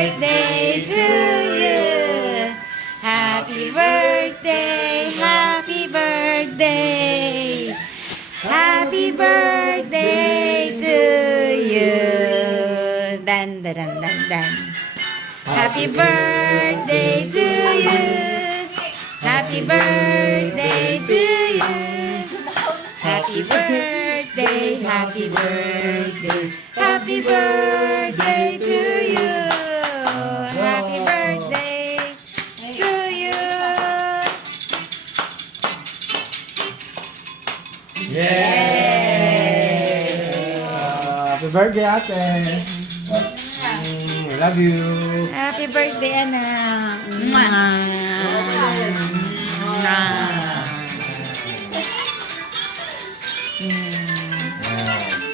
birthday to you. Happy birthday, happy birthday. Happy birthday to you. Dan, dan, dan, dan. Happy birthday to you. Happy birthday to you. Happy birthday, happy birthday, happy birthday. Yay! Uh, happy birthday, ate! Mm, love you! Happy birthday, anak! Mwah! Mm.